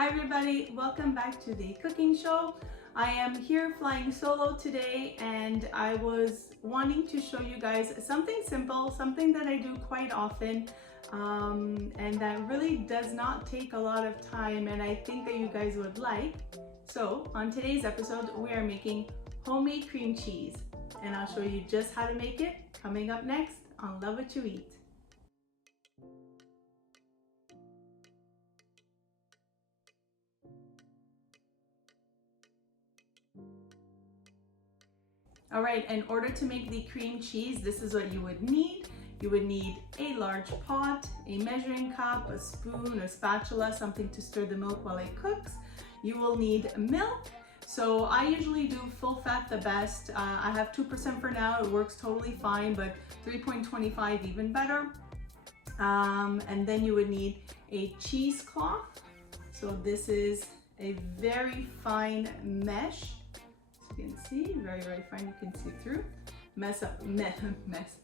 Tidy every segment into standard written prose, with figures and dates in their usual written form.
Hi everybody, welcome back to the cooking show. I am here flying solo today and I was wanting to show you guys something simple, something that I do quite often and that really does not take a lot of time and I think that you guys would like. So on today's episode we are making homemade cream cheese and I'll show you just how to make it coming up next on Love What You Eat. All right, in order to make the cream cheese, this is what you would need. You would need a large pot, a measuring cup, a spoon, a spatula, something to stir the milk while it cooks. You will need milk. So I usually do full fat the best. I have 2% for now, it works totally fine, but 3.25 even better. And then you would need a cheesecloth. So this is a very fine mesh. You can see, very fine, you can see through. Mess.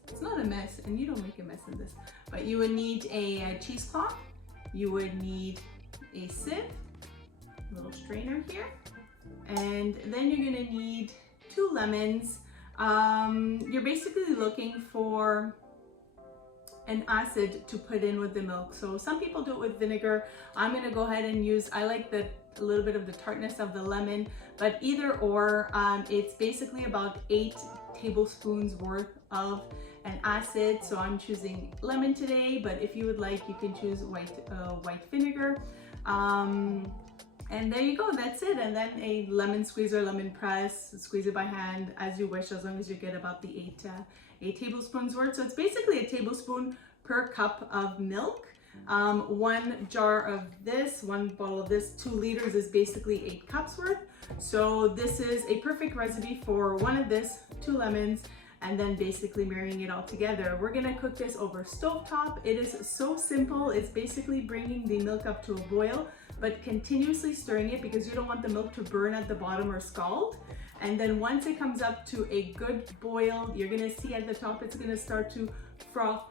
It's not a mess and you don't make a mess in this. But you would need a cheesecloth. You would need a sieve, a little strainer here. And then you're gonna need 2 lemons. You're basically looking for an acid to put in with the milk. So some people do it with vinegar. I'm gonna go ahead and use, I like a little bit of the tartness of the lemon, but either or, it's basically about 8 tablespoons worth of an acid. So I'm choosing lemon today, but if you would like, you can choose white vinegar. And there you go, that's it. And then a lemon squeezer, lemon press, squeeze it by hand as you wish, as long as you get about the 8 tablespoons worth. So it's basically a tablespoon per cup of milk. 1 jar of this, 1 bottle of this, 2 liters is basically 8 cups worth. So this is a perfect recipe for 1 of this, 2 lemons, and then basically marrying it all together. We're gonna cook this over stovetop. It is so simple. It's basically bringing the milk up to a boil, but continuously stirring it because you don't want the milk to burn at the bottom or scald. And then once it comes up to a good boil, you're gonna see at the top it's gonna start to froth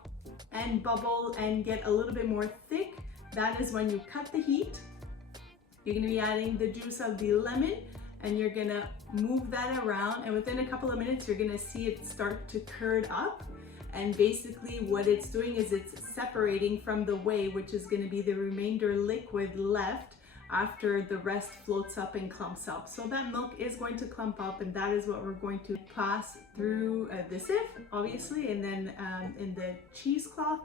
and bubble and get a little bit more thick. That is when you cut the heat. You're gonna be adding the juice of the lemon and you're gonna move that around, and within a couple of minutes you're gonna see it start to curd up. And basically what it's doing is it's separating from the whey, which is gonna be the remainder liquid left after the rest floats up and clumps up. So that milk is going to clump up, and that is what we're going to pass through the sieve, obviously, and then in the cheesecloth,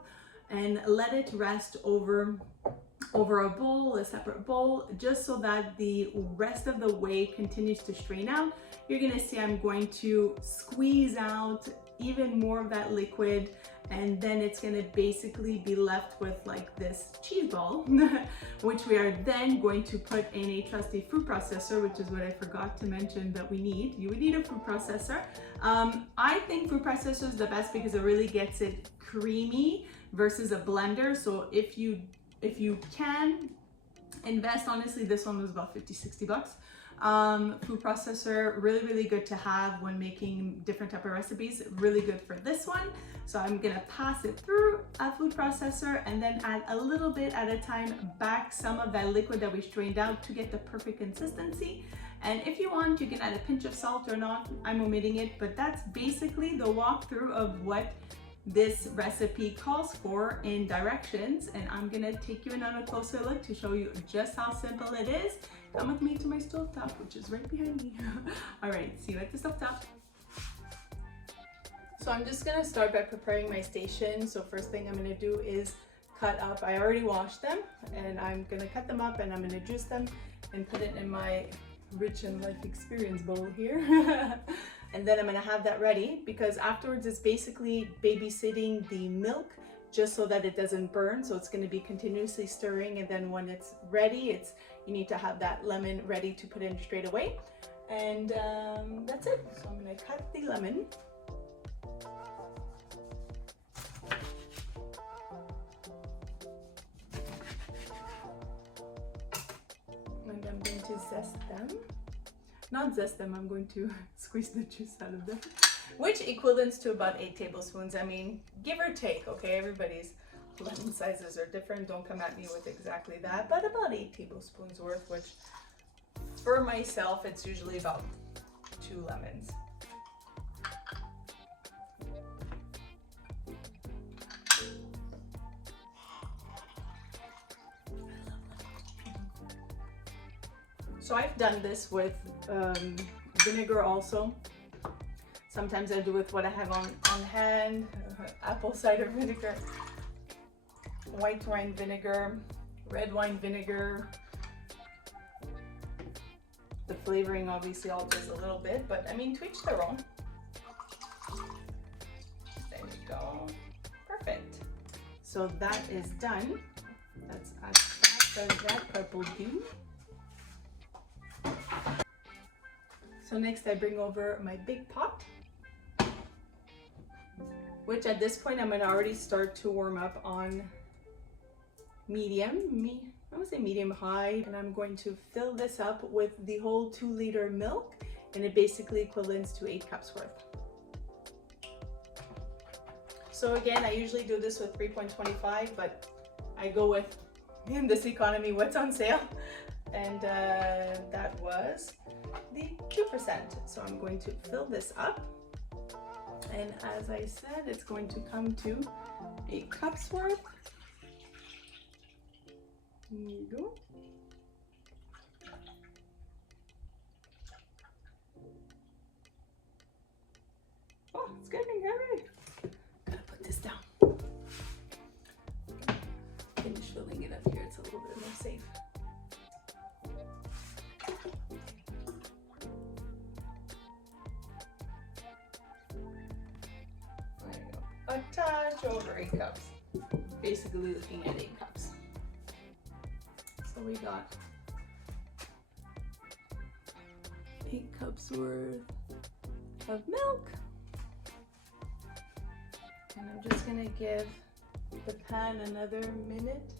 and let it rest over a bowl, a separate bowl, just so that the rest of the whey continues to strain out. You're gonna see I'm going to squeeze out even more of that liquid, and then it's gonna basically be left with like this cheese ball, which we are then going to put in a trusty food processor, which is what I forgot to mention that we need. You would need a food processor. I think food processor is the best because it really gets it creamy versus a blender. So if you can invest, honestly, this one was about 50-60 bucks. Food processor, really good to have when making different type of recipes, really good for this one. So I'm gonna pass it through a food processor and then add a little bit at a time back some of that liquid that we strained out to get the perfect consistency. And if you want, you can add a pinch of salt or not. I'm omitting it, but that's basically the walkthrough of what this recipe calls for in directions, and I'm gonna take you in on a closer look to show you just how simple it is. Come with me to my stovetop, which is right behind me. All right, see you at the stovetop. So I'm just gonna start by preparing my station. So first thing I'm gonna do is cut up, I already washed them, and I'm gonna cut them up and I'm gonna juice them and put it in my rich and life experience bowl here. And then I'm gonna have that ready because afterwards it's basically babysitting the milk just so that it doesn't burn. So it's gonna be continuously stirring, and then when it's ready, you need to have that lemon ready to put in straight away. And that's it. So I'm gonna cut the lemon. And I'm going to zest them. Not zest them, I'm going to squeeze the juice out of them, which equivalents to about 8 tablespoons. I mean, give or take, okay? Everybody's lemon sizes are different. Don't come at me with exactly that, but about 8 tablespoons worth, which for myself, it's usually about 2 lemons. So I've done this with vinegar also. Sometimes I do with what I have on hand, apple cider vinegar, white wine vinegar, red wine vinegar. The flavoring obviously alters a little bit, but I mean, to each their own. There you go. Perfect. So that is done. That's as fast as that purple do. So next I bring over my big pot, which at this point I'm going to already start to warm up on medium, I would say medium high, and I'm going to fill this up with the whole 2-liter milk, and it basically equivalents to 8 cups worth. So again, I usually do this with 3.25, but I go with, in this economy, what's on sale, and that was the 2%. So I'm going to fill this up, and as I said, it's going to come to 8 cups worth. There you go. Oh, it's getting heavy. Gotta put this down. Finish filling it up here. It's a little bit more safe. There you go. A touch over 8 cups. Basically looking at 8 cups. So we got 8 cups worth of milk. And I'm just gonna give the pan another minute.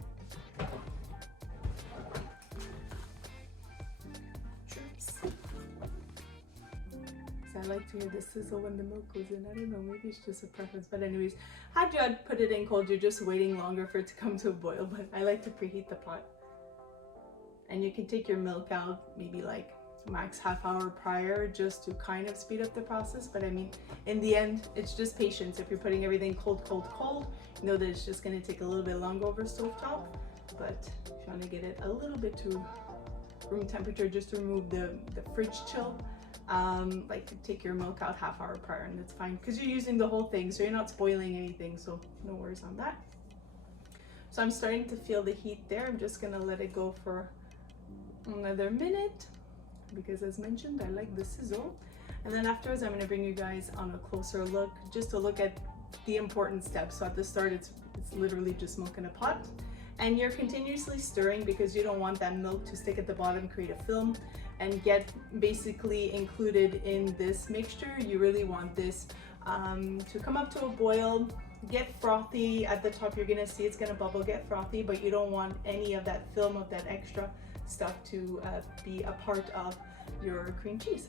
So I like to hear the sizzle when the milk goes in. I don't know, maybe it's just a preference. But anyways, had you put it in cold, you're just waiting longer for it to come to a boil. But I like to preheat the pot. And you can take your milk out maybe like max half-hour prior, just to kind of speed up the process. But I mean, in the end, it's just patience. If you're putting everything cold, you know that it's just going to take a little bit longer over stovetop. But if you want to get it a little bit to room temperature, just to remove the fridge chill, like take your milk out half-hour prior, and that's fine because you're using the whole thing, so you're not spoiling anything, so no worries on that. So I'm starting to feel the heat there. I'm just going to let it go for another minute, because as mentioned, I like the sizzle. And then afterwards, I'm going to bring you guys on a closer look, just to look at the important steps. So at the start, it's literally just milk in a pot, and you're continuously stirring because you don't want that milk to stick at the bottom, create a film, and get basically included in this mixture. You really want this to come up to a boil, get frothy at the top. You're gonna see it's gonna bubble, get frothy, but you don't want any of that film, of that extra stuff to be a part of your cream cheese.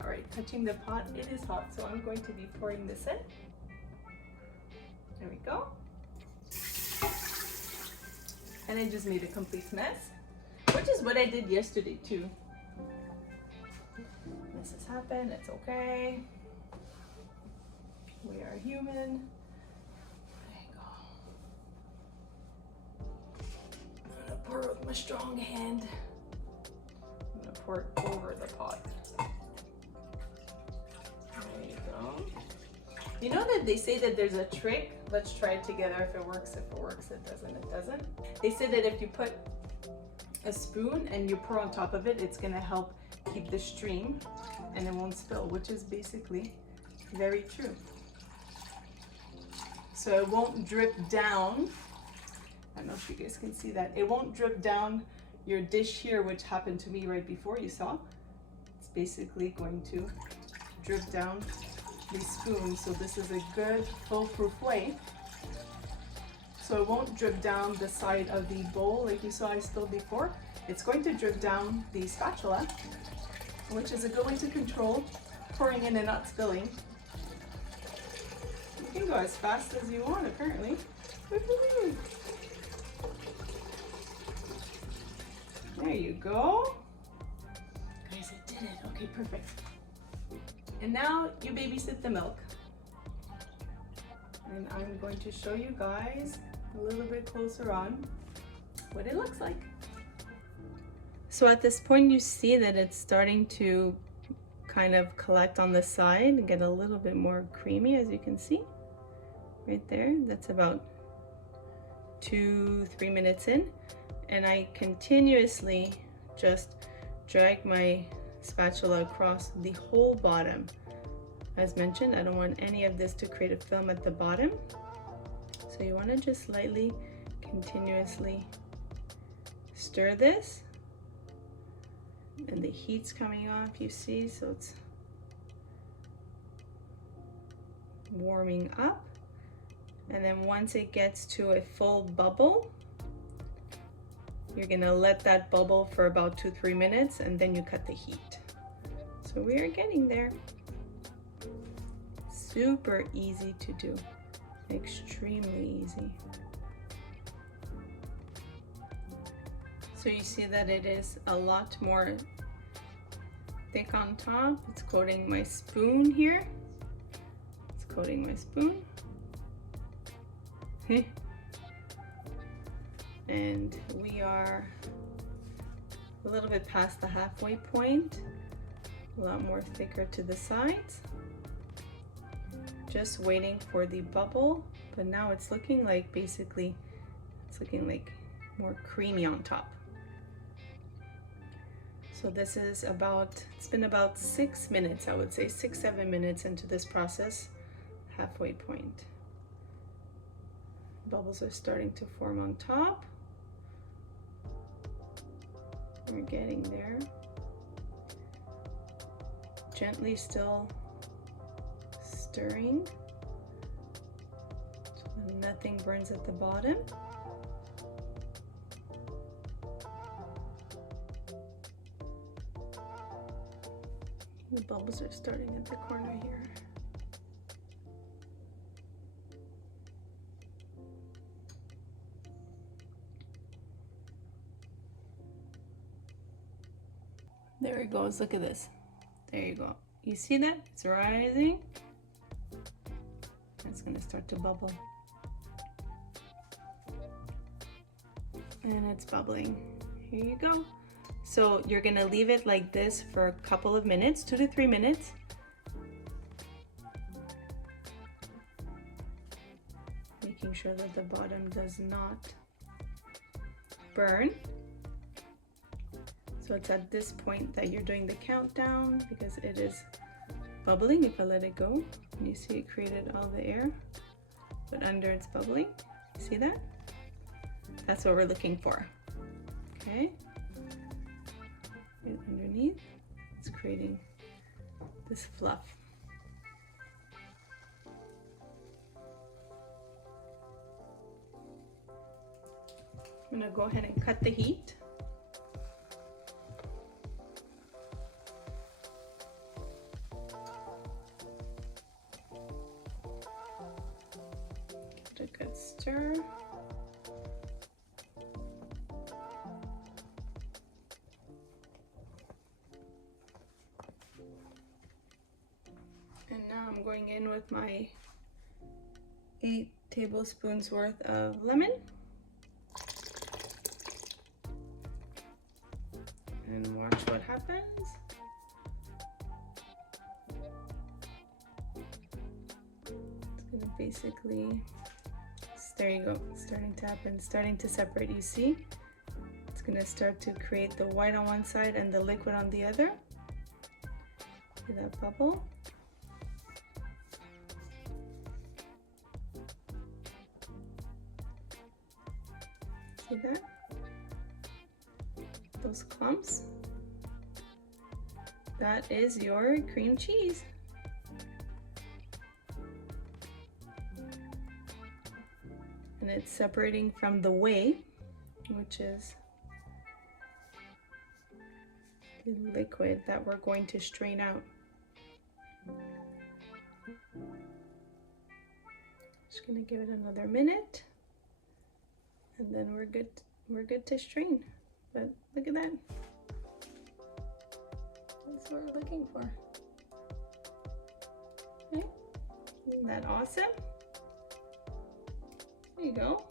All right, touching the pot, it is hot, so I'm going to be pouring this in. There we go. And I just made a complete mess, which is what I did yesterday too. This has happened, it's okay. We are human. There you go. I'm gonna pour with my strong hand. I'm gonna pour it over the pot. There you go. You know that they say that there's a trick. Let's try it together. If it works, it doesn't, it doesn't. They say that if you put a spoon and you pour on top of it, it's gonna help keep the stream and it won't spill, which is basically very true. So it won't drip down. I don't know if you guys can see that. It won't drip down your dish here, which happened to me right before, you saw. It's basically going to drip down the spoon. So this is a good foolproof way. So it won't drip down the side of the bowl like you saw I spilled before. It's going to drip down the spatula, which is a good way to control pouring in and not spilling. You can go as fast as you want, apparently. There you go. Guys, I did it. Okay, perfect. And now you babysit the milk. And I'm going to show you guys a little bit closer on what it looks like. So at this point you see that it's starting to kind of collect on the side and get a little bit more creamy, as you can see right there. That's about 2-3 minutes in, and I continuously just drag my spatula across the whole bottom. As mentioned, I don't want any of this to create a film at the bottom, so you want to just lightly, continuously stir this, and the heat's coming off, you see, so it's warming up. And then once it gets to a full bubble, you're gonna let that bubble for about 2-3 minutes, and then you cut the heat. So we are getting there. Super easy to do, extremely easy. So you see that it is a lot more thick on top. It's coating my spoon here. It's coating my spoon. And we are a little bit past the halfway point. A lot more thicker to the sides. Just waiting for the bubble, but now it's looking like, basically, it's looking like more creamy on top. So this is about, it's been about 6 minutes, I would say 6-7 minutes into this process, halfway point. Bubbles are starting to form on top. We're getting there. Gently still stirring so that nothing burns at the bottom. The bubbles are starting at the corner here. There it goes, look at this. There you go. You see that? It's rising. It's gonna start to bubble. And it's bubbling. Here you go. So you're gonna leave it like this for a couple of minutes, 2 to 3 minutes. Making sure that the bottom does not burn. So it's at this point that you're doing the countdown, because it is bubbling. If I let it go, you see it created all the air, but under it's bubbling. See that? That's what we're looking for. Okay. Right underneath, it's creating this fluff. I'm gonna go ahead and cut the heat. Give it a good stir. And now I'm going in with my 8 tablespoons worth of lemon. And watch what happens. It's gonna basically, there you go, starting to happen, starting to separate, you see? It's gonna start to create the white on one side and the liquid on the other. See that bubble? See that? Those clumps? That is your cream cheese. And it's separating from the whey, which is the liquid that we're going to strain out. Just gonna give it another minute, and then we're good to strain. But look at that. That's what we're looking for. Okay. Isn't that awesome? There you go.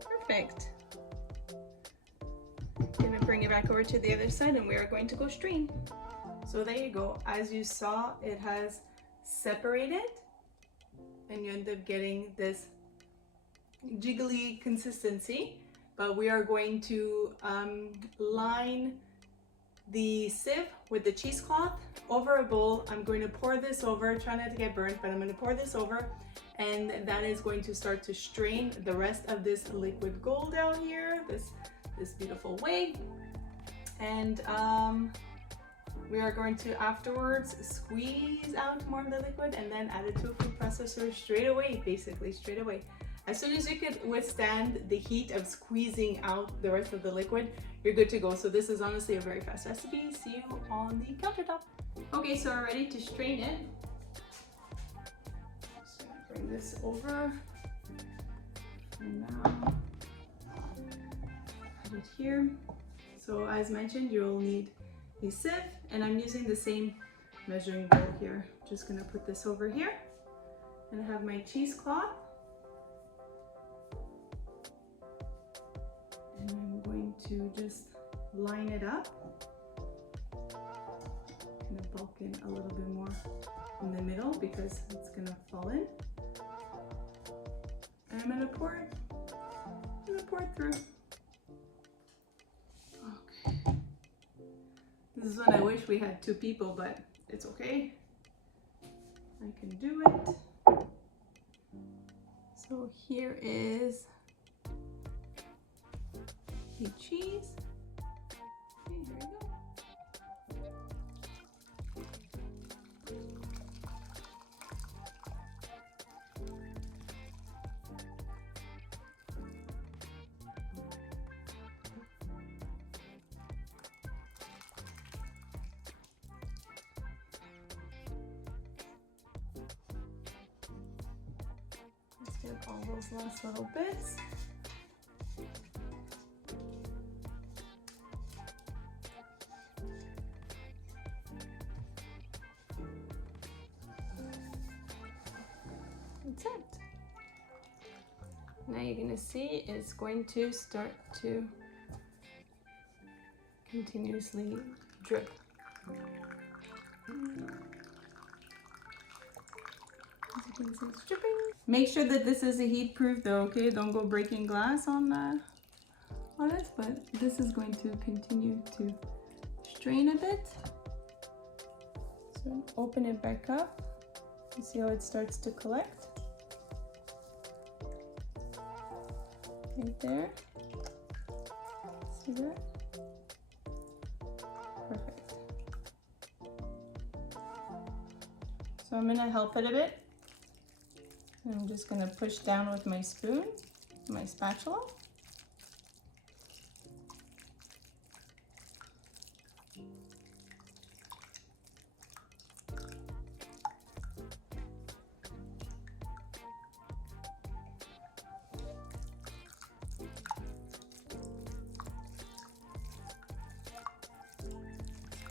Perfect. I'm gonna bring it back over to the other side and we are going to go strain. So there you go. As you saw, it has separated and you end up getting this jiggly consistency. But we are going to line the sieve with the cheesecloth over a bowl. I'm going to pour this over, try not to get burnt, but I'm going to pour this over, and that is going to start to strain the rest of this liquid gold down here, this beautiful way. And we are going to afterwards squeeze out more of the liquid and then add it to a food processor straight away, basically straight away. As soon as you could withstand the heat of squeezing out the rest of the liquid, you're good to go. So this is honestly a very fast recipe. See you on the countertop. Okay, so we're ready to strain it. So bring this over. And now put it here. So as mentioned, you'll need a sieve, and I'm using the same measuring bowl here. Just gonna put this over here, and I have my cheesecloth. And I'm going to just line it up. Kind of bulk in a little bit more in the middle because it's gonna fall in. And I'm gonna pour it through. Okay. This is when I wish we had 2 people, but it's okay. I can do it. So here is the cheese. Okay, here we go. Let's get all those last little bits. That's it. Now you're gonna see it's going to start to continuously drip. As you can see, it's dripping. Make sure that this is a heat proof though, okay? Don't go breaking glass on it, but this is going to continue to strain a bit. So open it back up. You see how it starts to collect? Right there. See that? Perfect. So I'm gonna help it a bit. I'm just gonna push down with my spoon, my spatula.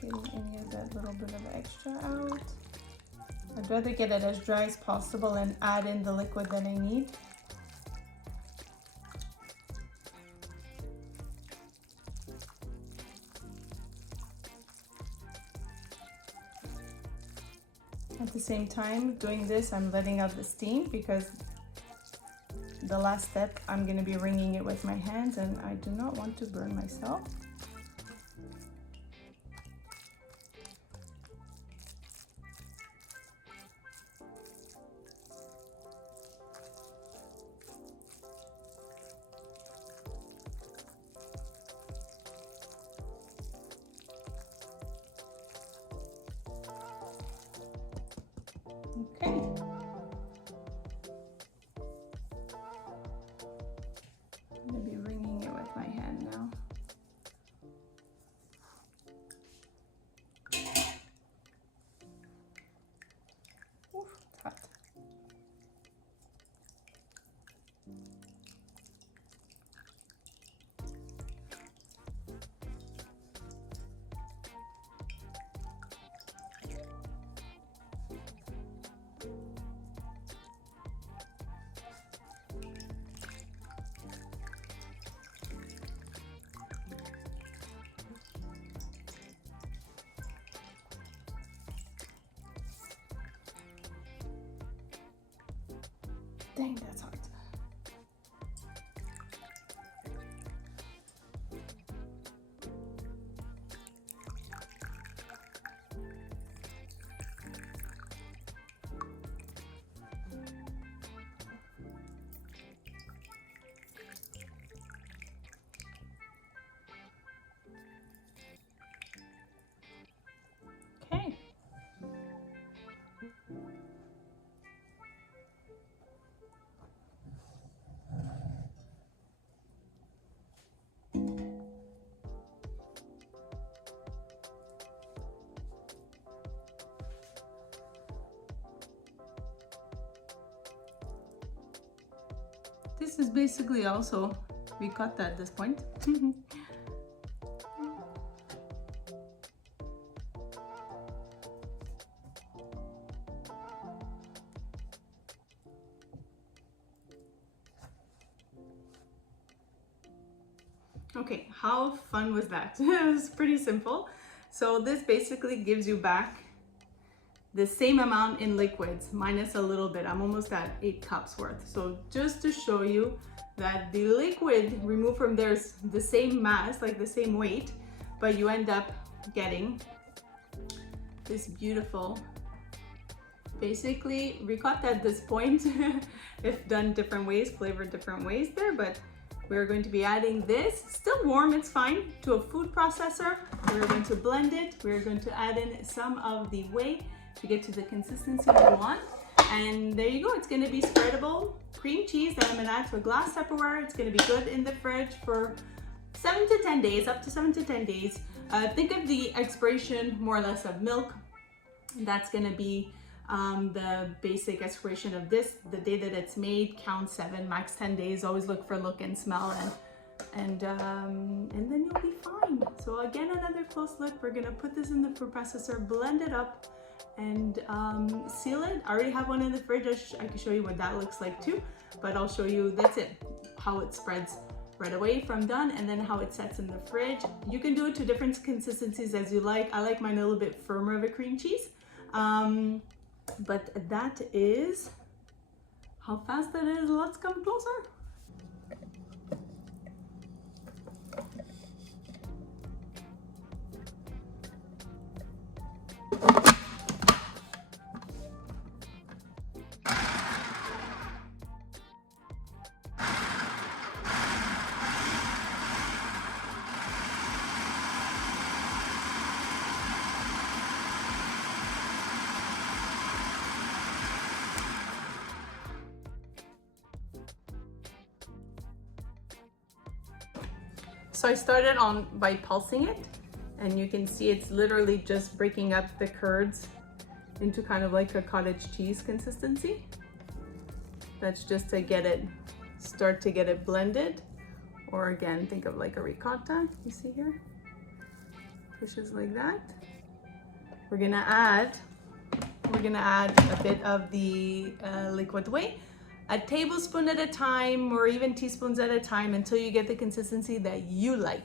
Getting any of that little bit of extra out. I'd rather get it as dry as possible and add in the liquid that I need. At the same time, doing this, I'm letting out the steam because the last step, I'm going to be wringing it with my hands and I do not want to burn myself. Okay. I'm going to be wringing it with Dang, that's hard. Okay. This is basically also ricotta at this point. Okay, how fun was that? It was pretty simple. So this basically gives you back the same amount in liquids minus a little bit. I'm almost at 8 cups worth. So just to show you that the liquid removed from there is the same mass, like the same weight, but you end up getting this beautiful, basically ricotta at this point, if done different ways, flavored different ways there, but we're going to be adding this, still warm, it's fine, to a food processor. We're going to blend it. We're going to add in some of the whey to get to the consistency we want. And there you go, it's gonna be spreadable cream cheese that I'm gonna add to a glass Tupperware. It's gonna be good in the fridge for 7 to 10 days, up to 7 to 10 days. Think of the expiration more or less of milk. That's gonna be the basic expiration of this. The day that it's made, count 7, max 10 days. Always look for look and smell, and then you'll be fine. So again, another close look. We're gonna put this in the food processor, blend it up, and seal it. I already have one in the fridge. I can show you what that looks like too, but I'll show you, that's it, how it spreads right away from done, and then how it sets in the fridge. You can do it to different consistencies as you like. I like mine a little bit firmer of a cream cheese. But that is how fast that is. Let's come closer. So I started on by pulsing it, and you can see it's literally just breaking up the curds into kind of like a cottage cheese consistency. That's just to get it, start to get it blended. Or again, think of like a ricotta, you see here? Pushes like that. We're gonna add a bit of the liquid whey, a tablespoon at a time, or even teaspoons at a time, until you get the consistency that you like.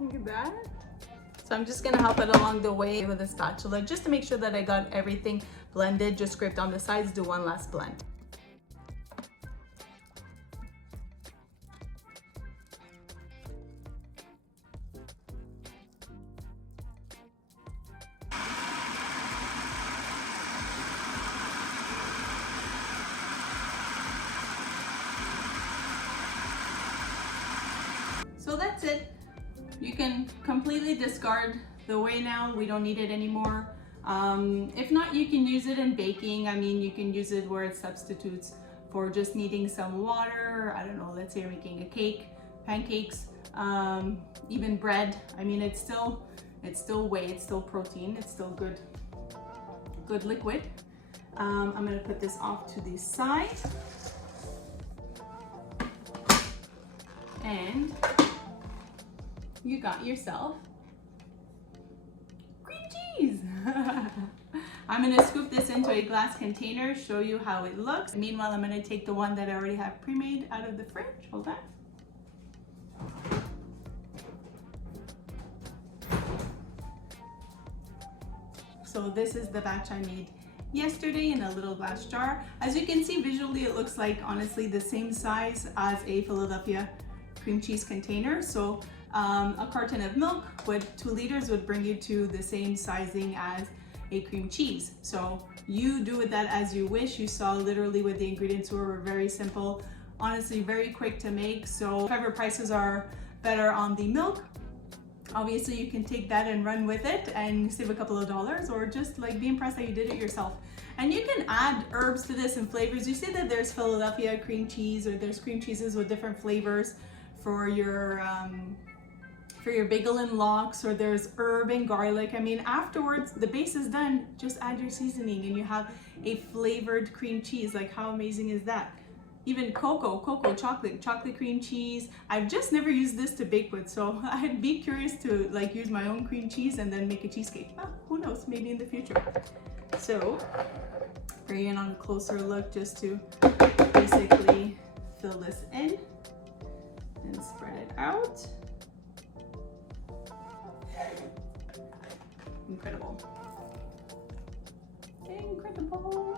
Look at that. So I'm just gonna help it along the way with a spatula just to make sure that I got everything blended. Just scraped on the sides, do one last blend. So that's it. You can completely discard the whey now. We don't need it anymore. If not, you can use it in baking. I mean, you can use it where it substitutes for just needing some water. I don't know, let's say you're making a cake, pancakes, even bread. I mean, it's still whey, it's still protein, it's still good liquid. I'm gonna put this off to the side. And you got yourself cream cheese. I'm gonna scoop this into a glass container, show you how it looks. Meanwhile, I'm gonna take the one that I already have pre-made out of the fridge. Hold on. So this is the batch I made yesterday in a little glass jar. As you can see visually, it looks like honestly the same size as a Philadelphia cream cheese container. So a carton of milk with 2 liters would bring you to the same sizing as a cream cheese. So you do with that as you wish. You saw literally what the ingredients were very simple, honestly very quick to make. So whatever prices are better on the milk, obviously you can take that and run with it and save a couple of dollars, or just like be impressed that you did it yourself. And you can add herbs to this and flavors. You see that there's Philadelphia cream cheese, or there's cream cheeses with different flavors for your bagel and lox, or there's herb and garlic. I mean, afterwards the base is done, just add your seasoning and you have a flavored cream cheese. Like, how amazing is that? Even cocoa, chocolate cream cheese. I've just never used this to bake with, so I'd be curious to like use my own cream cheese and then make a cheesecake. Well, who knows, maybe in the future. So bring in on a closer look just to basically fill this in and spread it out. Incredible. Incredible.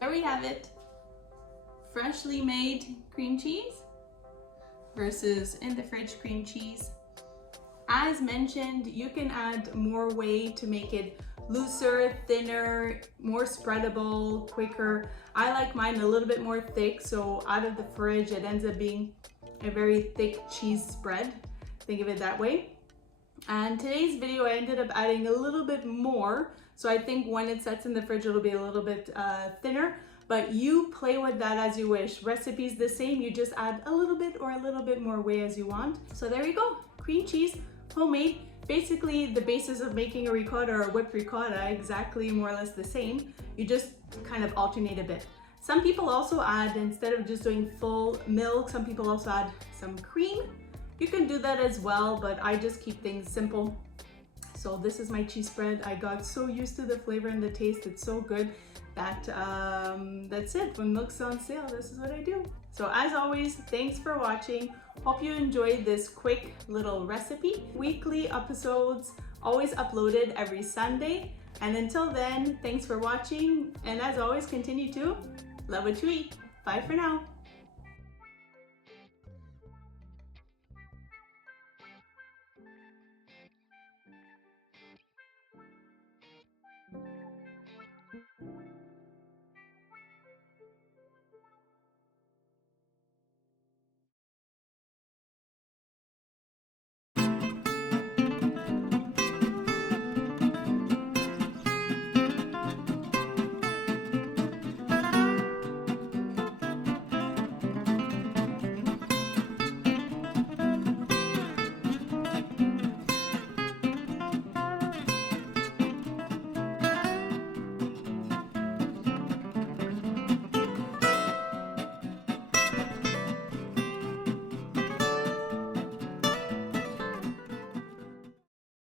There we have it. Freshly made cream cheese versus in the fridge cream cheese. As mentioned, you can add more whey to make it looser, thinner, more spreadable, quicker. I like mine a little bit more thick, so out of the fridge it ends up being a very thick cheese spread. Think of it that way. And today's video I ended up adding a little bit more, so I think when it sets in the fridge it'll be a little bit thinner, but you play with that as you wish. Recipe's the same, you just add a little bit or a little bit more whey as you want. So there you go, cream cheese, homemade. Basically the basis of making a ricotta or a whipped ricotta, exactly more or less the same. You just kind of alternate a bit. Some people also add, instead of just doing full milk, some people also add some cream. You can do that as well, but I just keep things simple. So this is my cheese spread. I got so used to the flavor and the taste, it's so good that that's it. When milk's on sale, this is what I do. So as always, thanks for watching. Hope you enjoyed this quick little recipe. Weekly episodes always uploaded every Sunday. And until then, thanks for watching. And as always, continue to love what you eat. Bye for now.